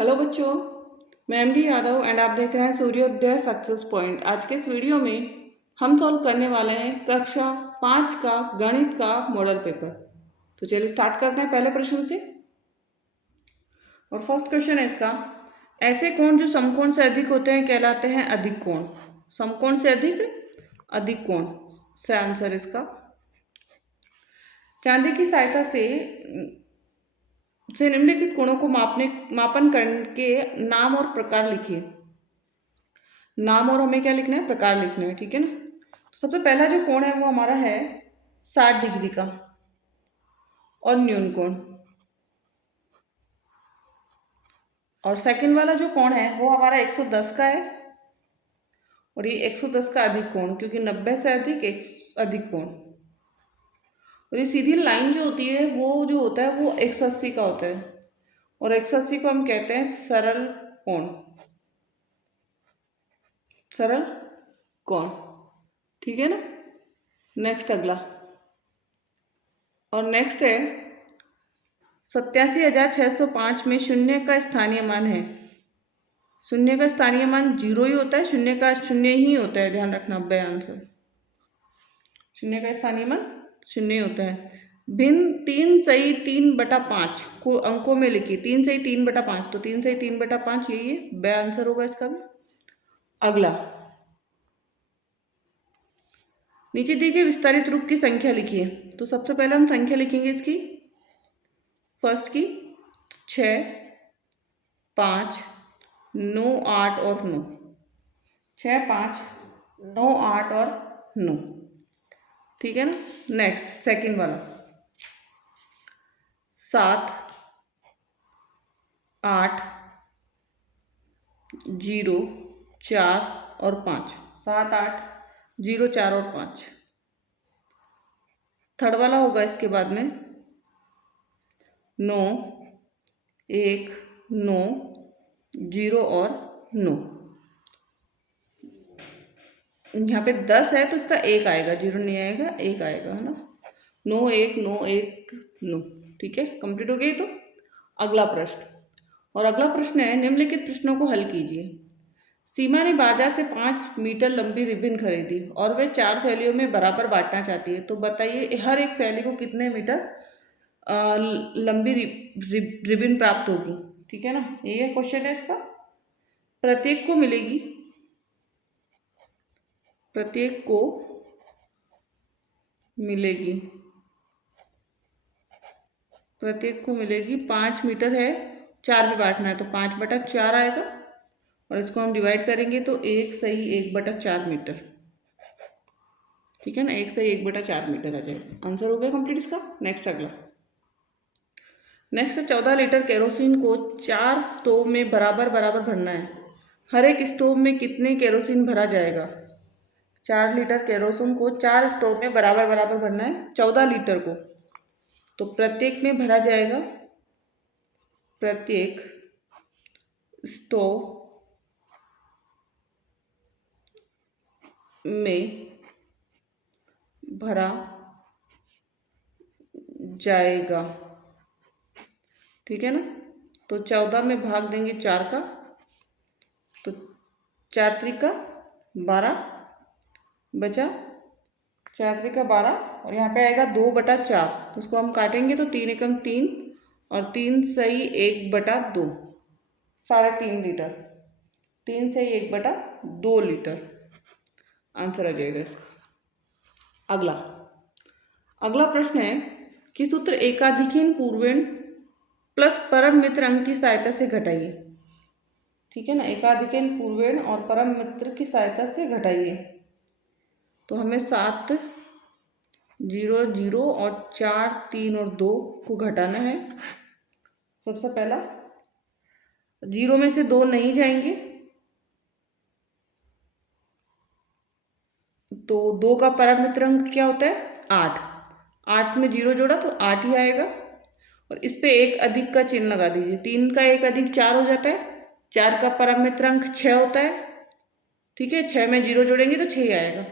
Hello बच्चों, मैं MD Yadav and आप देख रहे हैं सूर्योदय सक्सेस पॉइंट। आज के इस वीडियो में हम सॉल्व करने वाले हैं कक्षा 5 का गणित का मॉडल पेपर। तो चलिए स्टार्ट करते हैं पहले प्रश्न से। और फर्स्ट क्वेश्चन है इसका, ऐसे कोण जो समकोण से अधिक होते हैं कहलाते हैं अधिक कोण। समकोण से अधिक कोण से आंसर इसका। चांदी की सहायता से निम्नलिखित कोणों को मापन करके नाम और प्रकार लिखिए। नाम और हमें क्या लिखना है, प्रकार लिखना है, ठीक है ना। तो सबसे पहला जो कोण है वो हमारा है 60 डिग्री का और न्यून कोण। और सेकंड वाला जो कोण है वो हमारा 110 का है और ये 110 का अधिक कोण, क्योंकि 90 से अधिक कोण। और ये सीधी लाइन जो होती है वो जो होता है वो 180 का होता है और 180 को हम कहते हैं सरल कोण। सरल कोण, ठीक है ना। नेक्स्ट अगला, और नेक्स्ट है 87,605 में शून्य का स्थानीय मान है। शून्य का स्थानीय मान 0 ही होता है, शून्य का शून्य ही होता है, ध्यान रखना। अब आंसर शून्य का स्थानीय मान शून्य ही होता है। भिन्न 3 सही 3/5 को अंकों में लिखिए। 3 सही 3/5, तो 3 सही 3/5 यही है, बे आंसर होगा इसका भी। अगला, नीचे दी गई विस्तारित रूप की संख्या लिखिए। तो सबसे पहले हम संख्या लिखेंगे इसकी फर्स्ट की 6, 5, 9, 8 और 9। 6, 5, 9, 8 और 9, ठीक है ना। नेक्स्ट सेकंड वाला 7, 8, 0, 4 और 5। 7, 8, 0, 4 और 5। थर्ड वाला होगा इसके बाद में 9, 1, 9, 0 और 9। यहाँ पे 10 है तो इसका 1 आएगा, 0 नहीं आएगा, 1 आएगा, है ना। 9, 1, 9, 1, 9, ठीक है। कंप्लीट हो गई। तो अगला प्रश्न, और अगला प्रश्न है निम्नलिखित प्रश्नों को हल कीजिए। सीमा ने बाजार से 5 मीटर लंबी रिबन खरीदी और वे 4 शैलियों में बराबर बांटना चाहती है। तो बताइए हर एक शैली को कितने मीटर लंबी रिबन प्राप्त होगी, ठीक है ना। ये क्वेश्चन है इसका। प्रत्येक को मिलेगी, प्रत्येक को मिलेगी, प्रत्येक को मिलेगी 5 मीटर है, 4 में बांटना है तो 5/4 आएगा। और इसको हम डिवाइड करेंगे तो 1 सही 1/4 मीटर, ठीक है ना। 1 सही 1/4 मीटर आ जाएगा। आंसर हो गया कंप्लीट इसका। नेक्स्ट अगला, नेक्स्ट 14 लीटर केरोसिन को 4 स्टोव में बराबर बराबर भरना है। हर एक स्टोव में कितने केरोसिन भरा जाएगा। 4 लीटर केरोसिन को 4 स्टोव में बराबर बराबर भरना है, 14 लीटर को। तो प्रत्येक में भरा जाएगा, प्रत्येक स्टोव में भरा जाएगा, ठीक है ना। तो 14 में भाग देंगे 4 का, तो 4 त्रिका 12 बचा, 4 त्रिका 12 और यहाँ पे आएगा 2/4। तो उसको हम काटेंगे तो 3 एकम 3 और 3 सही 1/2, 3.5 लीटर। 3 सही 1/2 लीटर आंसर आ जाएगा इसका। अगला, अगला प्रश्न है कि सूत्र एकाधिकीन पूर्वेण प्लस परम मित्र अंक की सहायता से घटाइए, ठीक है ना। एकाधिकीन पूर्वेण और परम मित्र की सहायता से घटाइए। तो हमें 7, 0, 0 और 4, 3 और 2 को घटाना है। सबसे पहला 0 में से 2 नहीं जाएंगे तो 2 का परम मित्र अंक क्या होता है 8। 8 में 0 जोड़ा तो 8 ही आएगा। और इस पे एक अधिक का चिन्ह लगा दीजिए। 3 का 1 अधिक 4 हो जाता है। 4 का परम मित्र अंक 6 होता है, ठीक है। 6 में 0 जोड़ेंगे तो 6 ही आएगा।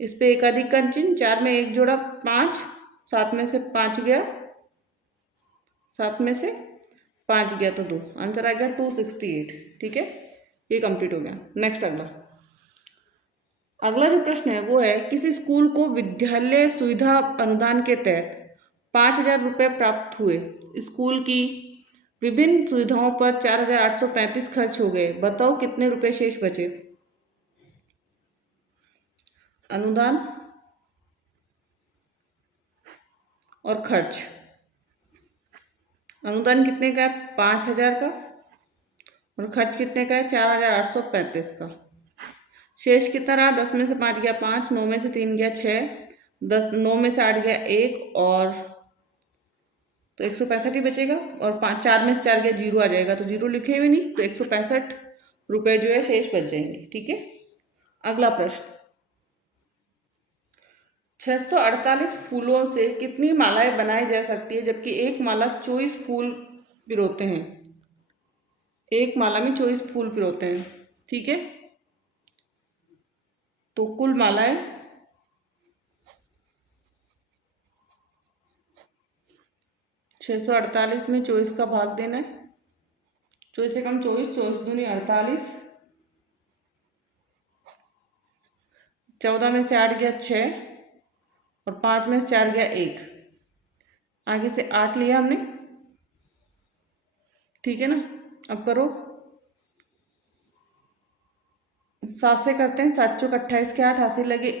इस पे एक अधिक का चिन्ह, 4 में 1 जोड़ा 5, 7 में से 5 गया, 7 में से 5 गया तो 2, आंसर आ गया 268। ठीक है, ये कंप्लीट हो गया। नेक्स्ट अगला जो प्रश्न है वो है, किसी स्कूल को विद्यालय सुविधा अनुदान के तहत 5,000 रुपये प्राप्त हुए। स्कूल की विभिन्न सुविधाओं पर 4,835 खर्च हो गए, बताओ कितने रुपए शेष बचे। अनुदान और खर्च। अनुदान कितने का है? 5,000 का। और खर्च कितने का है? 4,835 का। शेष कितना रहा? 10 में से 5 गया 5, 9 में से 3 गया 6, 9 में से 8 गया 1, और तो 165 ही बचेगा। और 4 में से 4 गया 0 आ जाएगा, तो 0 लिखे हुए नहीं, तो 165 रुपये जो है शेष बच जाएंगे। ठीक है, अगला प्रश्न, 648 फूलों से कितनी मालाएं बनाई जा सकती है, जबकि एक माला 24 फूल पिरोते हैं। एक माला में 24 फूल पिरोते हैं। ठीक है, तो कुल मालाएं 648 में 24 का भाग देना है। 24 से कम 24, 24 दूनी 48, 14 में से 8 गया 6, और 5 में से 4 गया 1, आगे से 8 लिया हमने। ठीक है ना, अब करो 7 से करते हैं। 7 चौक 28 के 8, हासिल लगे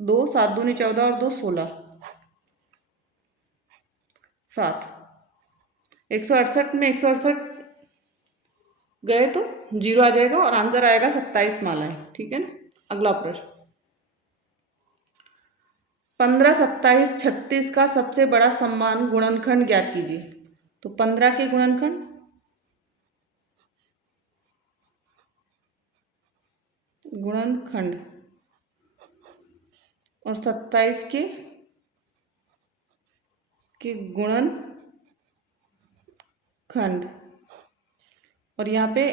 2, 7 दूनी 14 और 2 16, 7। 168 में 168 गए तो 0 आ जाएगा, और आंसर आएगा 27 मालाएं। ठीक है ना, अगला प्रश्न, 15, 27, 36 का सबसे बड़ा समान गुणनखंड ज्ञात कीजिए। तो 15 के गुणनखंड, और 27 के गुणनखंड, और यहाँ पे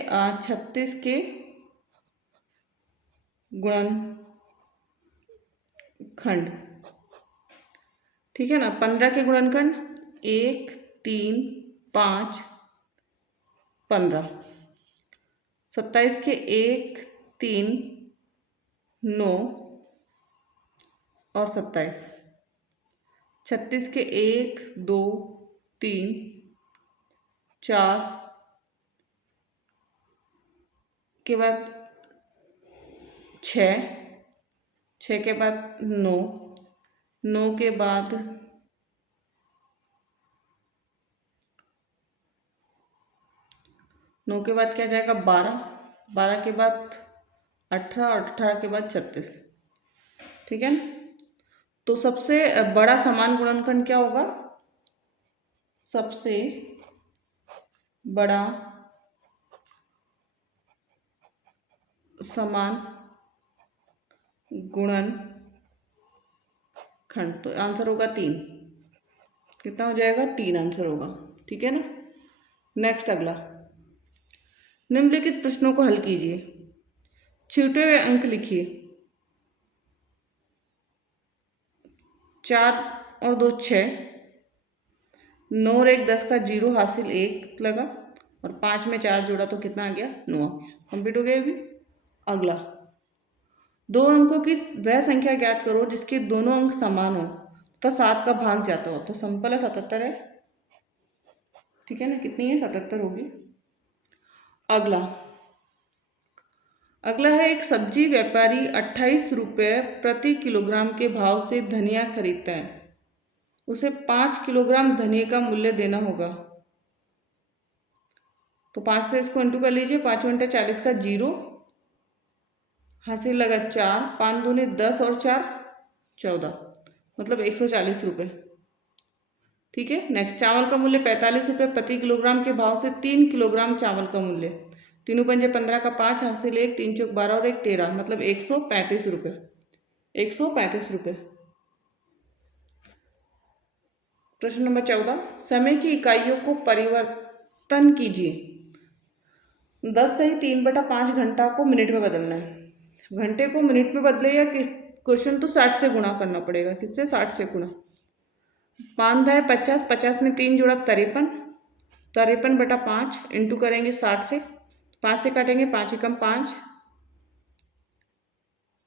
36 के गुणनखंड। ठीक है ना, 15 के गुणनखंड 1, 3, 5, 15, 27 के 1, 3, 9 और 27, 36 के 1, 2, 3, 4 के बाद 6, 6 के बाद 9, 9 के बाद 9 के बाद क्या जाएगा? 12, 12 के बाद 18, और 18 के बाद 36। ठीक है ना, तो सबसे बड़ा समान गुणनखंड क्या होगा? सबसे बड़ा समान गुणनखंड, तो आंसर होगा 3। कितना हो जाएगा? 3 आंसर होगा। ठीक है ना, नेक्स्ट अगला, निम्नलिखित प्रश्नों को हल कीजिए, छूटे हुए अंक लिखिए। 4 और 2 6, 9 और 1 10 का 0, हासिल 1 लगा, और 5 में 4 जोड़ा तो कितना आ गया? 9 आ गया। कंप्लीट हो गया अभी। अगला, 2 अंकों की वह संख्या ज्ञात करो जिसके दोनों अंक समान हो तो 7 का भाग जाता हो। तो सिंपल है, 77 है। ठीक है ना, कितनी है? 77 होगी। अगला है, एक सब्जी व्यापारी 28 रुपये प्रति किलोग्राम के भाव से धनिया खरीदता है, उसे 5 किलोग्राम धनिया का मूल्य देना होगा। तो 5 से इसको इंटू कर लीजिए, 5 × 40 का 0, हासिल लगा 4, 5 दूनी 10 और 4 14, मतलब 140 रुपये। ठीक है, नेक्स्ट, चावल का मूल्य 45 रुपये प्रति किलोग्राम के भाव से 3 किलोग्राम चावल का मूल्य, 3 पंजे 15 का 5, हासिल 1, 3 चौक 12 और 1 13, मतलब 135 रुपये। 135 रुपये। प्रश्न नंबर 14, समय की इकाइयों को परिवर्तन कीजिए। 10 से ही 3/5 घंटा को मिनट में बदलना है। घंटे को मिनट में बदले या किस क्वेश्चन तो 60 से गुणा करना पड़ेगा। किससे? 60 से गुणा। 5 × 50, 50 में 3 जोड़ा 53, 53/5 इंटू करेंगे 60 से, 5 से काटेंगे, 5 एकम 5,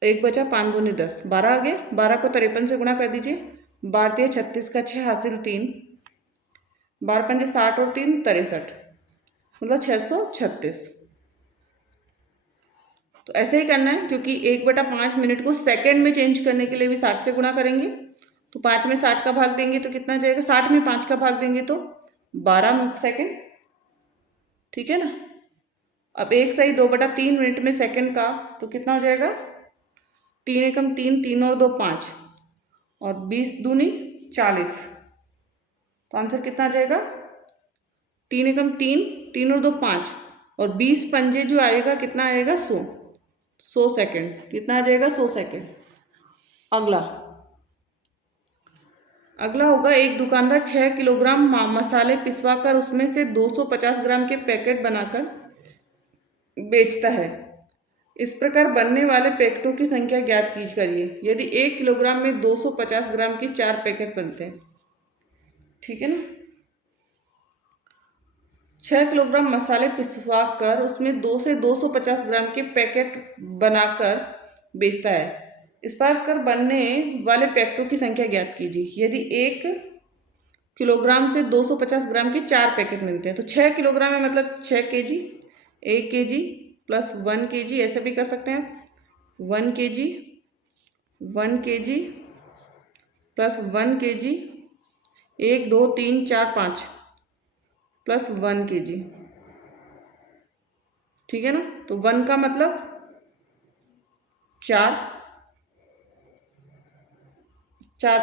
1 बचा, 5 दूनी 10, 12 आ गए। 12 को 53 से गुणा कर दीजिए, 12 36 का 6 हासिल 3, 12 पंजे 60 और 3 63, मतलब 636। तो ऐसे ही करना है, क्योंकि 1/5 मिनट को सेकंड में चेंज करने के लिए भी 60 से गुणा करेंगे। तो 5 में 60 का भाग देंगे तो कितना जाएगा, 60 में 5 का भाग देंगे तो 12 सेकंड, ठीक है ना। अब 1 सही 2/3 मिनट में सेकंड का, तो कितना हो जाएगा, 3 एकम 3, 3 और 2 5, और 20 दूनी 40। तो आंसर कितना आ जाएगा, 3 एकम 3, 3 और 2 5, और 20 पंजे जो आएगा कितना आएगा, 100 सेकंड। कितना आ जाएगा, 100 सेकंड। अगला होगा, एक दुकानदार 6 किलोग्राम मसाले पिसवा कर उसमें से 250 ग्राम के पैकेट बनाकर बेचता है। इस प्रकार बनने वाले पैकेटों की संख्या ज्ञात करिए यदि 1 किलोग्राम में 250 ग्राम के 4 पैकेट बनते हैं, ठीक है ना। 6 किलोग्राम मसाले पिसवा कर उसमें 2 से 250 ग्राम के पैकेट बनाकर बेचता है। इस प्रकार बनने वाले पैकेटों की संख्या ज्ञात कीजिए यदि 1 किलोग्राम से 250 ग्राम के 4 पैकेट मिलते हैं। तो 6 किलोग्राम है मतलब 6 केजी, 1 केजी प्लस 1 केजी, ऐसे भी कर सकते हैं, 1 KG, 1 KG plus 1 KG, 1 2 3 4 5 plus 1 KG, ठीक है ना। तो 1 का मतलब 4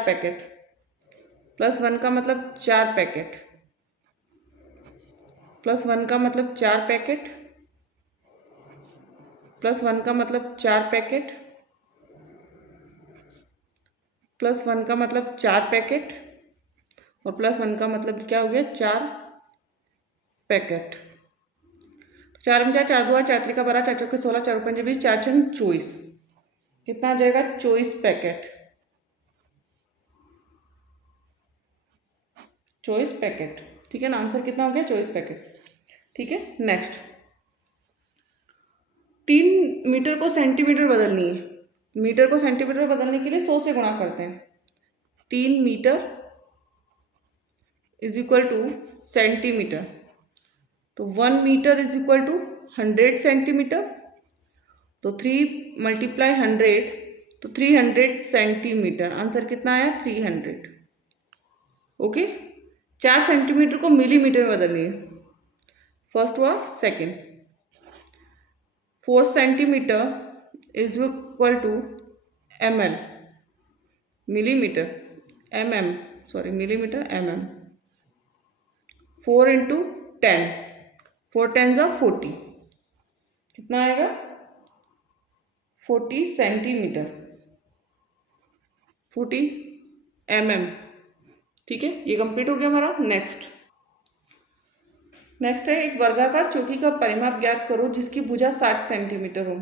पैकेट, प्लस 1 का मतलब 4 पैकेट, प्लस 1 का मतलब 4 पैकेट, प्लस 1 का मतलब 4 पैकेट, प्लस 1 का मतलब 4 पैकेट, और प्लस 1 का मतलब क्या हो गया, 4 पैकेट। तो 4 में 4 2 4 3 का 12, 4 चौके 16, 4 पंजे 20, 4 छंग 24, कितना आ जाएगा, 24 पैकेट, 24 पैकेट, ठीक है ना। आंसर कितना हो गया, 24 पैकेट, ठीक है। नेक्स्ट, 3 मीटर को सेंटीमीटर बदलनी है। मीटर को सेंटीमीटर बदलने के लिए 100 से गुणा करते हैं। 3 metre is equal to centimetre, तो 1 metre is equal to 100 centimetre, तो 3 × 100, तो 300 सेंटीमीटर। आंसर कितना आया, 300, ओके। 4 सेंटीमीटर को मिलीमीटर में बदलनी है, फर्स्ट हुआ, second. 4 centimetre is equal to ml, millimetre, millimetre mm। 4 × 10, 4 10 40, कितना आएगा, 40 सेंटीमीटर, 40 mm, ठीक है। ये कंप्लीट हो गया हमारा। नेक्स्ट है, एक वर्गाकार चौकी का परिमाप ज्ञात करो जिसकी भुजा 60 सेंटीमीटर हो।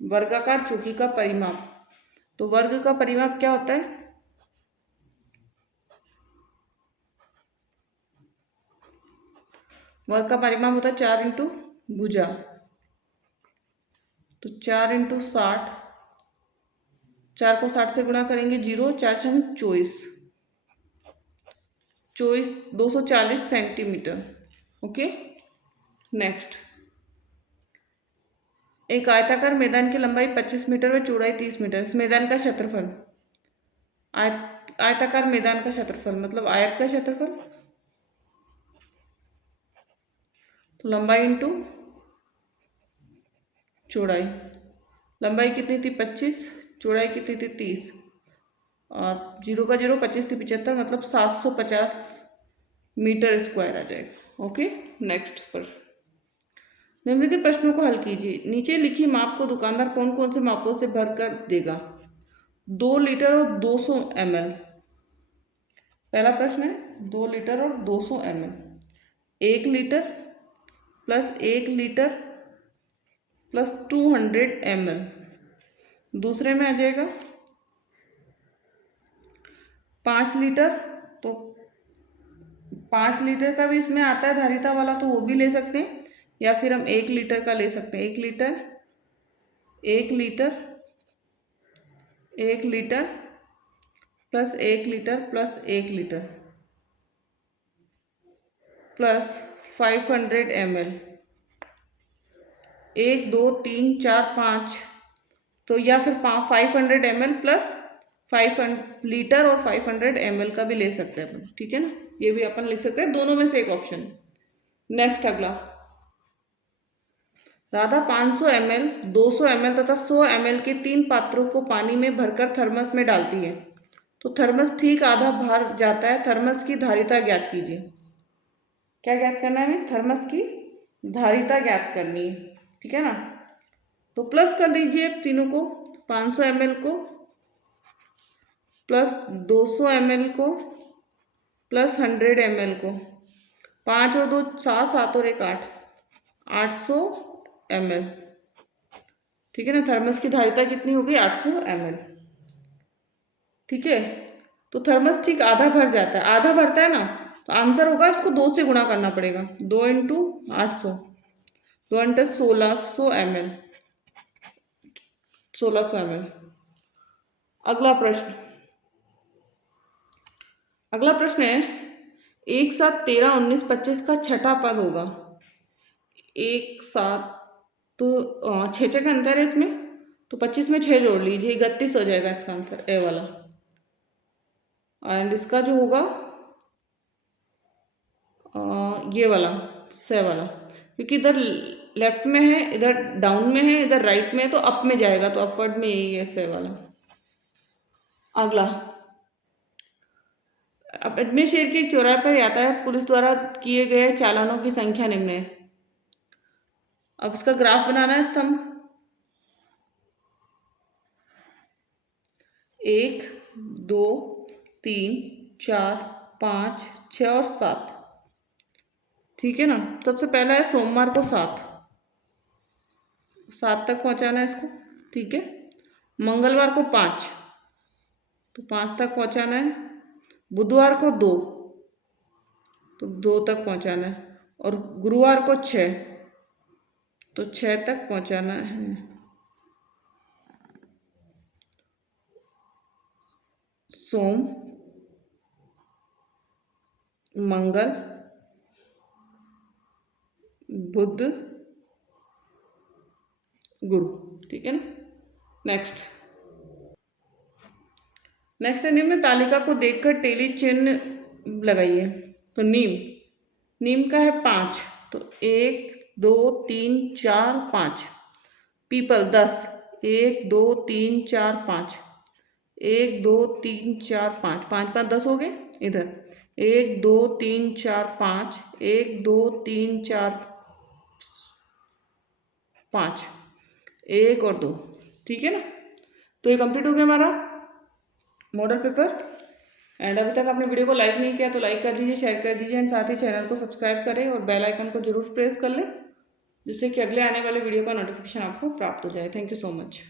वर्गाकार चौकी का परिमाप, तो वर्ग का परिमाप क्या होता है, वर्ग का परिमाप होता है 4 × भुजा, तो 4 × 60, 4 को 60 से गुणा करेंगे 0, 4 छंग 24, 240 सेंटीमीटर, ओके। नेक्स्ट, एक आयताकार मैदान की लंबाई 25 मीटर व चौड़ाई 30 मीटर। इस मैदान का क्षेत्रफल, आयताकार मैदान का क्षेत्रफल मतलब आयत का क्षेत्रफल, तो लंबाई इंटू चौड़ाई, लंबाई कितनी थी 25, चौड़ाई कितनी थी 30, और 0 का 0, 25 थी 75, मतलब 750 मीटर स्क्वायर आ जाएगा, ओके। नेक्स्ट प्रश्न, निम्नलिखित प्रश्नों को हल कीजिए। नीचे लिखी माप को दुकानदार कौन कौन से मापों से भरकर देगा, 2 लीटर और 200 ml। पहला प्रश्न है 2 लीटर और 200 ml, 1 litre plus 1 litre plus 200 ml। दूसरे में आ जाएगा 5 लीटर, तो 5 लीटर का भी इसमें आता है धारिता वाला, तो वो भी ले सकते हैं, या फिर हम 1 लीटर का ले सकते हैं। 1 litre 1 litre 1 litre plus 1 litre plus 1 litre plus 500 ml, 1 2 3 4 5, तो या फिर 500 ml प्लस 500 लीटर और 500 ml का भी ले सकते हैं अपन, ठीक है ना, ये भी अपन लिख सकते हैं, दोनों में से एक ऑप्शन। नेक्स्ट अगला, राधा 500 ml, 200 ml तथा 100 ml के 3 पात्रों को पानी में भरकर थर्मस में डालती है, तो थर्मस ठीक आधा भर जाता है, थर्मस की धारिता ज्ञात कीजिए। क्या ज्ञात करना है हमें? थर्मस की धारिता ज्ञात करनी है, ठीक है ना। तो प्लस कर लीजिए तीनों को, 500 ml को प्लस 200 ml को प्लस 100 ml को, 5 और 2 7, 7 और 1 8, 800 ml, ठीक है ना। थर्मस की धारिता कितनी हो गई? 800 ml, ठीक है। तो थर्मस ठीक आधा भर जाता है, आधा भरता है ना, तो आंसर होगा इसको 2 से गुणा करना पड़ेगा, 2 इंटू 800, 2 इंटू 1600 ml, 1600 ml। अगला प्रश्न, अगला प्रश्न है 1 7 13 19 25 का छठा पद होगा। 1 7, तो 6 6 का अंतर है इसमें, तो 25 में 6 जोड़ लीजिए, 31 हो जाएगा इसका आंसर, ए वाला। एंड इसका जो होगा ये वाला, से वाला, क्योंकि इधर लेफ्ट में है, इधर डाउन में है, इधर राइट में है, तो अप में जाएगा, तो अपवर्ड में यही है, से वाला। अगला, अब अजमेर शहर के एक चौराहे पर यातायात पुलिस द्वारा किए गए चालानों की संख्या निम्न है। अब इसका ग्राफ बनाना है, स्तंभ 1 2 3 4 5 6 और 7, ठीक है ना। सबसे पहला है सोमवार को 7 तक पहुंचाना है इसको, ठीक है। मंगलवार को 5, तो 5 तक पहुंचाना है। बुधवार को 2, तो 2 तक पहुंचाना है। और गुरुवार को 6, तो 6 तक पहुंचाना है। सोम मंगल बुध गुरु, ठीक है ना। नेक्स्ट है, निम्न तालिका को देखकर टेली चिन्ह लगाइए। तो नीम का है 5, तो 1 2 3 4 5। पीपल 10, 1 2 3 4 5, 1 2 3 4 5, 5 5 10 हो गए। इधर 1 2 3 4 5, 1 2 3 4 5, 1 और 2, ठीक है ना। तो ये कंप्लीट हो गया हमारा मॉडल पेपर। एंड अभी तक आपने वीडियो को लाइक नहीं किया तो लाइक कर दीजिए, शेयर कर दीजिए, एंड साथ ही चैनल को सब्सक्राइब करें और बेल आइकन को जरूर प्रेस कर लें, जिससे कि अगले आने वाले वीडियो का नोटिफिकेशन आपको प्राप्त हो जाए। Thank you so much.